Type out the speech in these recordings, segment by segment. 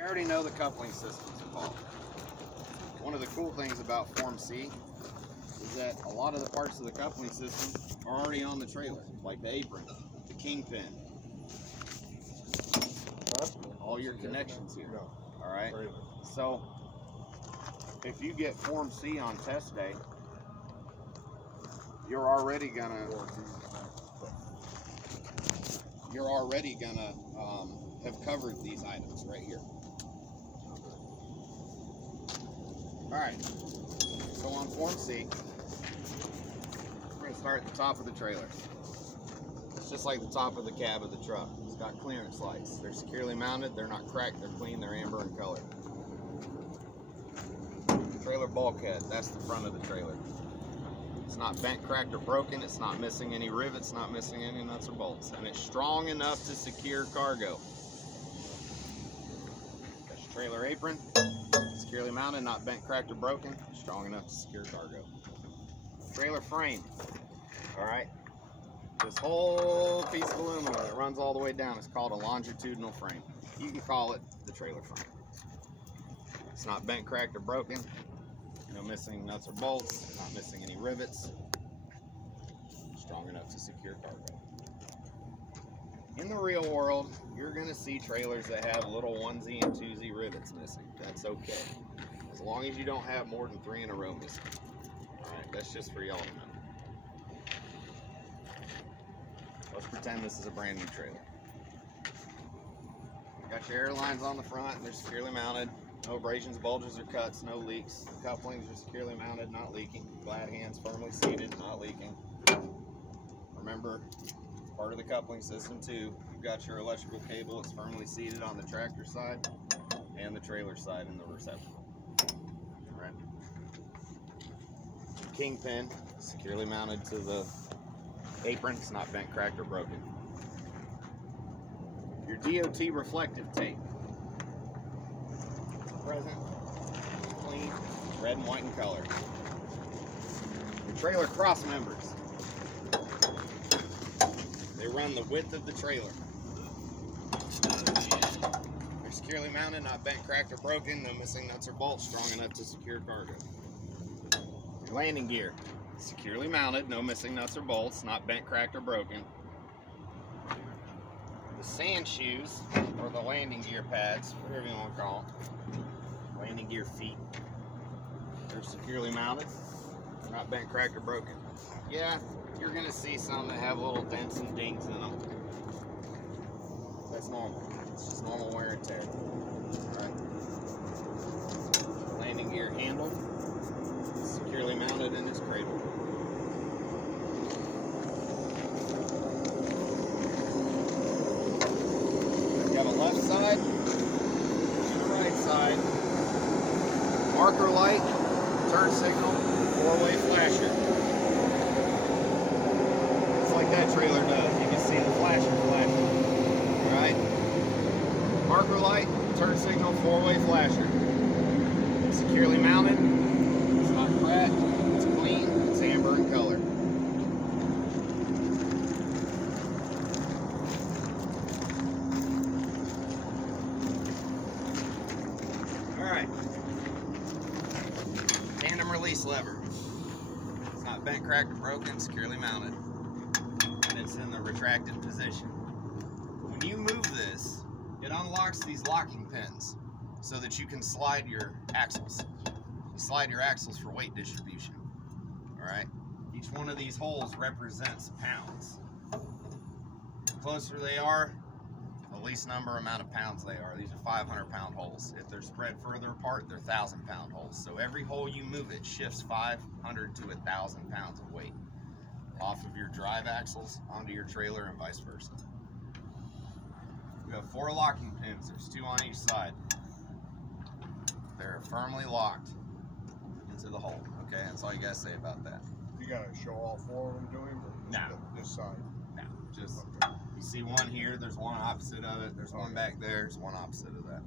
You already know the coupling system's involved. One of the cool things about Form C is that a lot of the parts of the coupling system are already on the trailer, like the apron, the kingpin, all your connections here. All right. So if you get Form C on test day, you're already gonna have covered these items right here. All right. So on Form C, we're gonna start at the top of the trailer. It's just like the top of the cab of the truck. It's got clearance lights. They're securely mounted. They're not cracked. They're clean. They're amber in color. Trailer bulkhead. That's the front of the trailer. It's not bent, cracked, or broken. It's not missing any rivets. Not missing any nuts or bolts. And it's strong enough to secure cargo. That's your trailer apron. Securely mounted, not bent, cracked, or broken. Strong enough to secure cargo. Trailer frame. All right. This whole piece of aluminum that runs all the way down is called a longitudinal frame. You can call it the trailer frame. It's not bent, cracked, or broken. No missing nuts or bolts. Not missing any rivets. Strong enough to secure cargo. In the real world, you're going to see trailers that have little onesie and twosie rivets missing. That's okay. As long as you don't have more than 3 in a row missing. Alright, that's just for y'all to know. Let's pretend this is a brand new trailer. Got your airlines on the front, they're securely mounted. No abrasions, bulges, or cuts, no leaks. The couplings are securely mounted, not leaking. Glad hands firmly seated, not leaking. Remember, it's part of the coupling system too. You've got your electrical cable, it's firmly seated on the tractor side and the trailer side in the receptacle. Alright. Kingpin, securely mounted to the apron, it's not bent, cracked, or broken. Your DOT reflective tape. Present, clean, red and white in color. Your trailer cross members. They run the width of the trailer. They're securely mounted, not bent, cracked, or broken. No missing nuts or bolts, strong enough to secure cargo. Your landing gear. Securely mounted, no missing nuts or bolts, not bent, cracked, or broken. The sand shoes, or the landing gear pads, whatever you want to call them. Landing gear feet. They're securely mounted, not bent, cracked, or broken. Yeah, you're going to see some that have little dents and dings in them. That's normal. It's just normal wear and tear. Alright. Landing gear handle, securely mounted in its cradle. We've got a left side and a right side. Marker light, turn signal, 4-way flasher. It's like that trailer does. You can see the flasher flashing. Alright? Marker light, turn signal, 4-way flasher. Securely mounted. It's not cracked. It's clean. It's amber in color. Alright. Tandem release lever. It's not bent, cracked, or broken, securely mounted. And it's in the retracted position. When you move this, it unlocks these locking pins so that you can slide your axles. You slide your axles for weight distribution. Alright? Each one of these holes represents pounds. The closer they are, the least amount of pounds they are. These are 500-pound holes. If they're spread further apart, they're 1,000-pound holes. So every hole you move, it shifts 500 to 1,000 pounds of weight off of your drive axles onto your trailer and vice versa. We have 4 locking pins. There's 2 on each side. They're firmly locked into the hole. Okay, that's all you gotta say about that. You gotta show all 4 of them to him? Or just No. This side? No, just you see one here, there's one opposite of it, there's one back there, there's one opposite of that.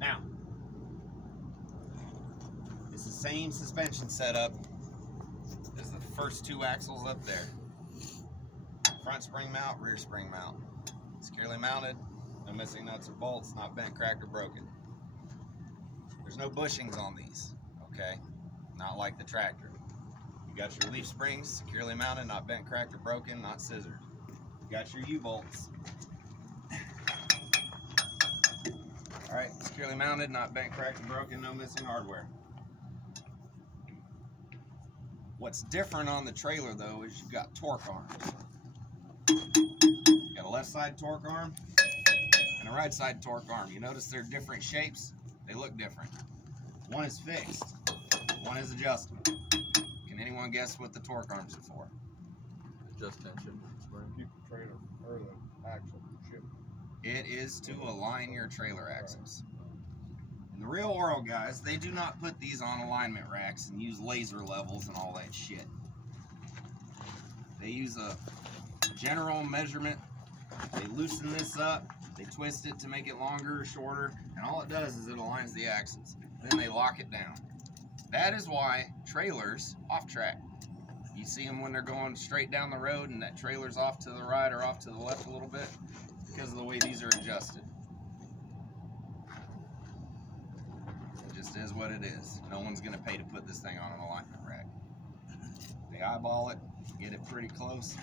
Now, it's the same suspension setup as the first 2 axles up there. Front spring mount, rear spring mount. Securely mounted, No missing nuts or bolts, not bent, cracked, or broken. There's no bushings on these, okay? Not like the tractor. You got your leaf springs securely mounted, not bent, cracked, or broken, not scissored. You got your U-bolts. Alright, securely mounted, not bent, cracked, or broken, no missing hardware. What's different on the trailer though is you've got torque arms. You got a left side torque arm and a right side torque arm. You notice they're different shapes? They look different. One is fixed, one is adjustable. Can anyone guess what the torque arms are for? Just tension. Keep the trailer or the axle ship. It is to align your trailer axles. In the real world, guys, they do not put these on alignment racks and use laser levels and all that shit. They use a general measurement. They loosen this up, they twist it to make it longer or shorter, and all it does is it aligns the axles. Then they lock it down. That is why trailers off track. You see them when they're going straight down the road and that trailer's off to the right or off to the left a little bit, because of the way these are adjusted. It just is what it is. No one's gonna pay to put this thing on an alignment rack. They eyeball it, get it pretty close,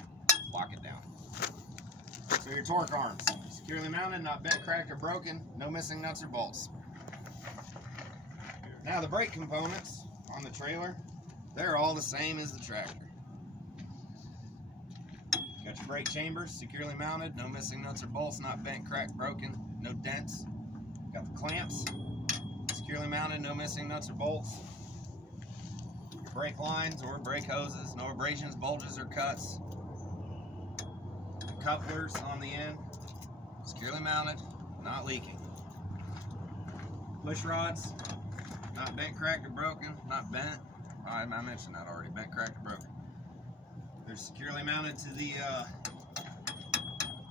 lock it down. So your torque arms, securely mounted, not bent, cracked, or broken, no missing nuts or bolts. Now the brake components on the trailer, they're all the same as the tractor. Got your brake chambers, securely mounted, no missing nuts or bolts, not bent, cracked, broken, no dents. Got the clamps, securely mounted, no missing nuts or bolts. Your brake lines or brake hoses, no abrasions, bulges, or cuts. The couplers on the end, securely mounted, not leaking. Push rods, not bent, cracked, or broken, not bent. I mentioned that already, bent, cracked, or broken. They're securely mounted to the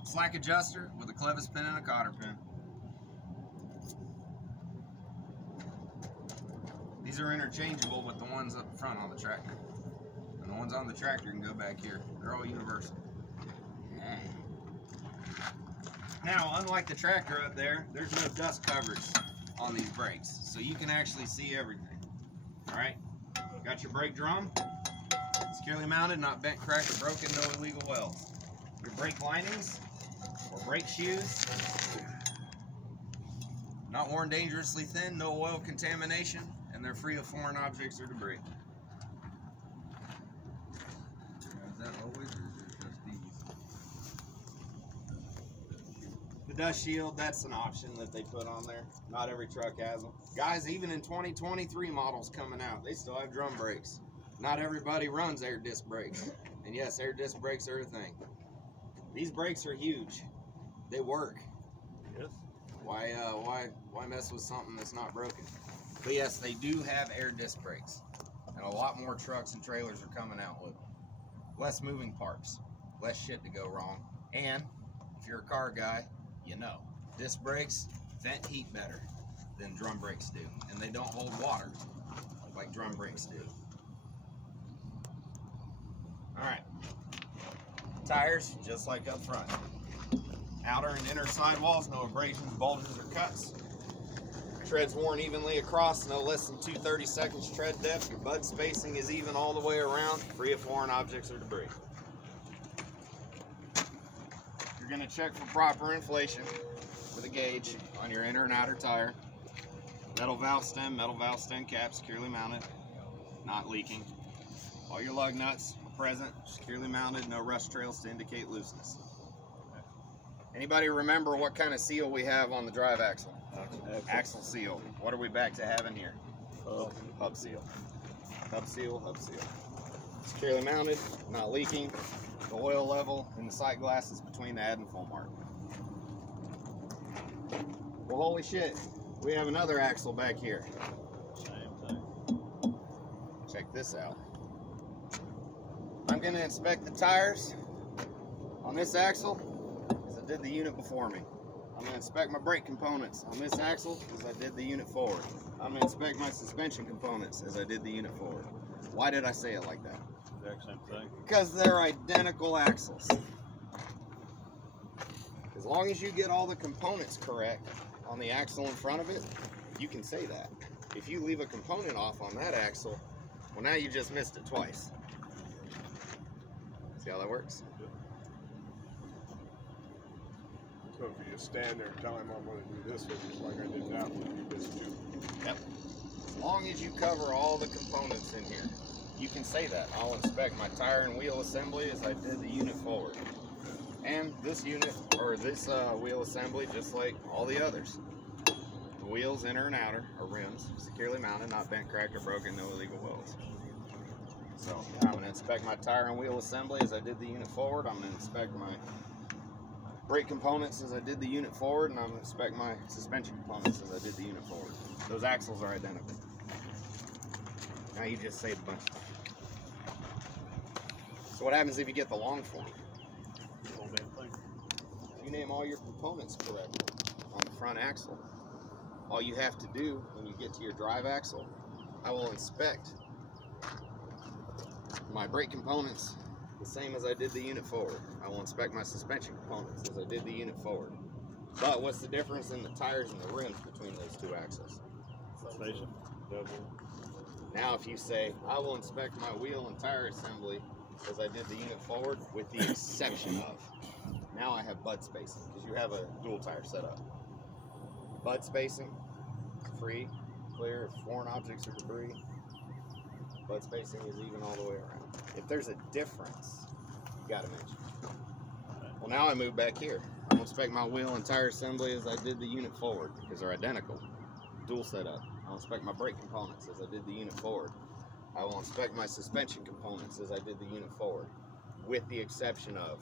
slack adjuster with a clevis pin and a cotter pin. These are interchangeable with the ones up front on the tractor. And the ones on the tractor can go back here. They're all universal. Now, unlike the tractor up there, there's no dust coverage on these brakes. So you can actually see everything. Alright? Got your brake drum. Securely mounted, not bent, cracked, or broken, no illegal welds. Your brake linings or brake shoes, not worn dangerously thin, no oil contamination, and they're free of foreign objects or debris. Is that always, or is it just these? The dust shield, that's an option that they put on there. Not every truck has them. Guys, even in 2023 models coming out, they still have drum brakes. Not everybody runs air disc brakes. And yes, air disc brakes are a thing. These brakes are huge. They work. Yes. Why mess with something that's not broken? But yes, they do have air disc brakes. And a lot more trucks and trailers are coming out with them. Less moving parts. Less shit to go wrong. And if you're a car guy, you know. Disc brakes vent heat better than drum brakes do. And they don't hold water like drum brakes do. Alright, tires, just like up front. Outer and inner sidewalls, no abrasions, bulges, or cuts. Treads worn evenly across, no less than 2/32 tread depth. Your bud spacing is even all the way around, free of foreign objects or debris. You're going to check for proper inflation with a gauge on your inner and outer tire. Metal valve stem cap, securely mounted, not leaking. All your lug nuts present, securely mounted, no rust trails to indicate looseness. Anybody remember what kind of seal we have on the drive axle? Axle seal. What are we back to having here? Hub seal. Hub seal, hub seal. Securely mounted, not leaking. The oil level in the sight glass is between the add and full mark. Well, holy shit, we have another axle back here. Same thing. Check this out. I'm going to inspect the tires on this axle as I did the unit before me. I'm going to inspect my brake components on this axle as I did the unit forward. I'm going to inspect my suspension components as I did the unit forward. Why did I say it like that? Exact same thing. Because they're identical axles. Because As long as you get all the components correct on the axle in front of it, you can say that. If you leave a component off on that axle, well, now you just missed it twice. See how that works? So if you just stand there and tell him I'm going to do this with you, just like I did that one, you just do. Yep. As long as you cover all the components in here, you can say that. I'll inspect my tire and wheel assembly as I did the unit forward. And this unit, or this wheel assembly, just like all the others. The wheels, inner and outer, are rims, securely mounted, not bent, cracked, or broken, no illegal welds. So I'm going to inspect my tire and wheel assembly as I did the unit forward. I'm going to inspect my brake components as I did the unit forward, and I'm going to inspect my suspension components as I did the unit forward. Those axles are identical. Now you just saved a bunch of time. So what happens if you get the long form? If you name all your components correctly on the front axle, all you have to do when you get to your drive axle, I will inspect my brake components the same as I did the unit forward. I will inspect my suspension components as I did the unit forward. But what's the difference in the tires and the rims between those two axles? Suspension. Now if you say, I will inspect my wheel and tire assembly as I did the unit forward with the exception of, now I have bud spacing because you have a dual tire setup. Bud spacing, free, clear, if foreign objects or debris. Bud spacing is even all the way around. If there's a difference, you gotta mention it. Well, now I move back here. I'll inspect my wheel and tire assembly as I did the unit forward because they're identical. Dual setup. I'll inspect my brake components as I did the unit forward. I will inspect my suspension components as I did the unit forward, with the exception of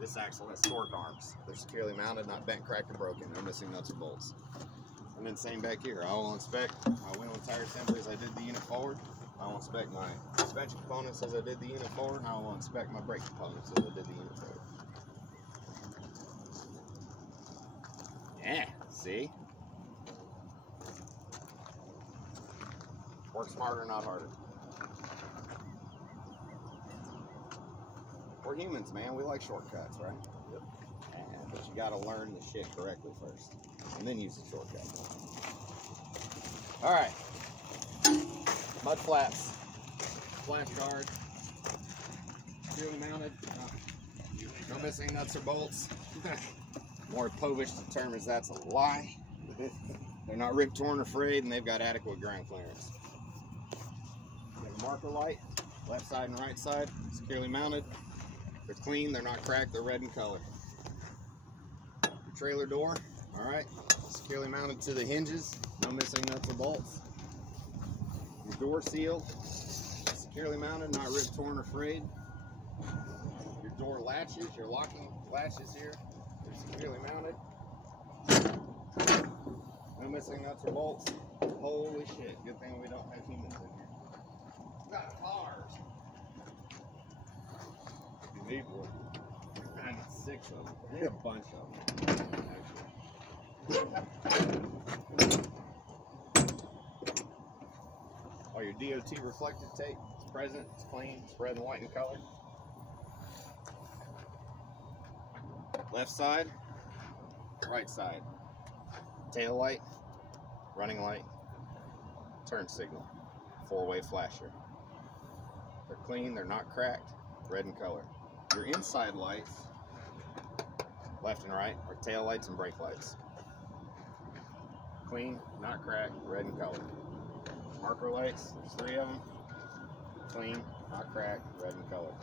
this axle has torque arms. They're securely mounted, not bent, cracked, or broken. They're missing nuts or bolts. And then same back here. I will inspect my wheel and tire assembly as I did the unit forward. I will inspect my suspension components as I did the unit forward, and I will inspect my brake components as I did the unit forward. Yeah, see? Work smarter, not harder. We're humans, man. We like shortcuts, right? Yep. Yeah, but you gotta learn the shit correctly first, and then use the shortcut. All right. Mudflaps. Flash guard. Securely mounted. No missing nuts or bolts. More Povish determines that's a lie. They're not ripped, torn, or frayed, and they've got adequate ground clearance. You have a marker light, left side and right side, securely mounted. They're clean, they're not cracked, they're red in color. Your trailer door, all right, securely mounted to the hinges, no missing nuts or bolts. Your door seal, securely mounted, not ripped, torn, or frayed. Your door latches, your locking latches here, they're securely mounted. No missing nuts or bolts. Holy shit, good thing we don't have humans in here. We got cars. You need one. I need 6 of them. I need a bunch of them, actually. All your DOT reflective tape is present, it's clean, it's red and white in color. Left side, right side. Tail light, running light, turn signal, 4-way flasher. They're clean, they're not cracked, red in color. Your inside lights, left and right, are tail lights and brake lights. Clean, not cracked, red in color. Marker lights, there's 3 of them. Clean, not cracked, red in color.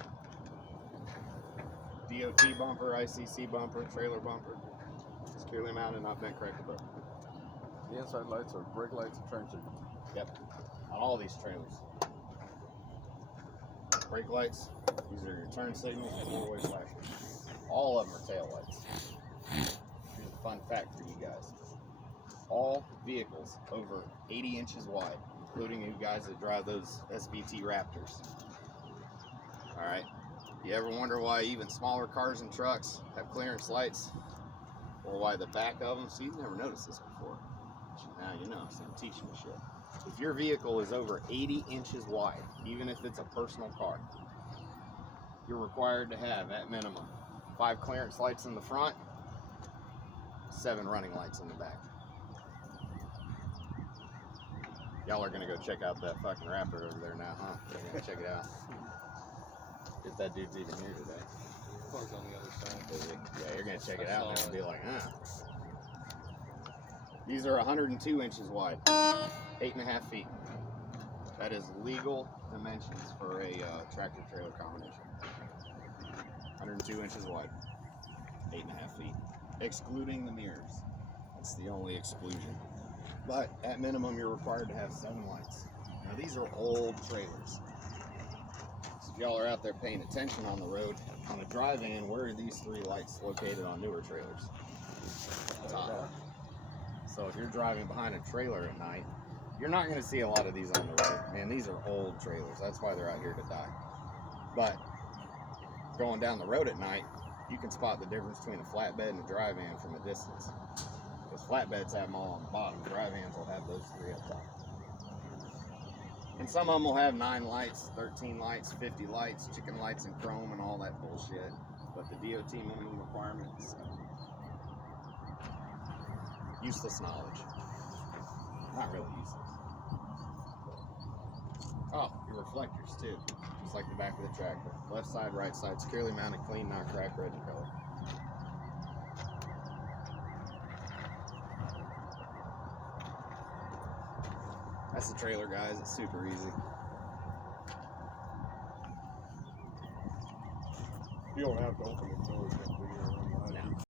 DOT bumper, ICC bumper, trailer bumper. Securely mounted, not bent, cracked, or broken. The inside lights are brake lights and turn signals. Yep, on all these trailers. Brake lights, these are your turn signals and 4-way flashers. All of them are tail lights. Here's a fun fact for you guys. All vehicles over 80 inches wide, including you guys that drive those SVT Raptors. Alright, you ever wonder why even smaller cars and trucks have clearance lights? Or why the back of them? So you've never noticed this before. Now you know, so I'm teaching you shit. If your vehicle is over 80 inches wide, even if it's a personal car, you're required to have, at minimum, 5 clearance lights in the front 7 running lights in the back. Y'all are gonna go check out that fucking Raptor over there now, huh? You're gonna check it out. If that dude's even here today. Car's on the other side. Yeah, you're gonna check it out and be like, These are 102 inches wide, 8.5 feet. That is legal dimensions for a tractor trailer combination. 102 inches wide, 8.5 feet, excluding the mirrors. That's the only exclusion. But at minimum, you're required to have 7 lights. Now these are old trailers. So if y'all are out there paying attention on the road, on a drive-in, where are these 3 lights located on newer trailers? Top. So if you're driving behind a trailer at night, you're not going to see a lot of these on the road. Man, these are old trailers. That's why they're out here to die. But going down the road at night, you can spot the difference between a flatbed and a drive-in from a distance. Because flatbeds have them all on the bottom. Drive-ins will have those 3 up top. And some of them will have 9 lights, 13 lights, 50 lights, chicken lights and chrome and all that bullshit. But the DOT minimum requirements, useless knowledge. Not really useless. Oh, your reflectors too. Just like the back of the tractor. Left side, right side, securely mounted, clean, not cracked, red in color. That's the trailer, guys. It's super easy. You don't have to open the doors.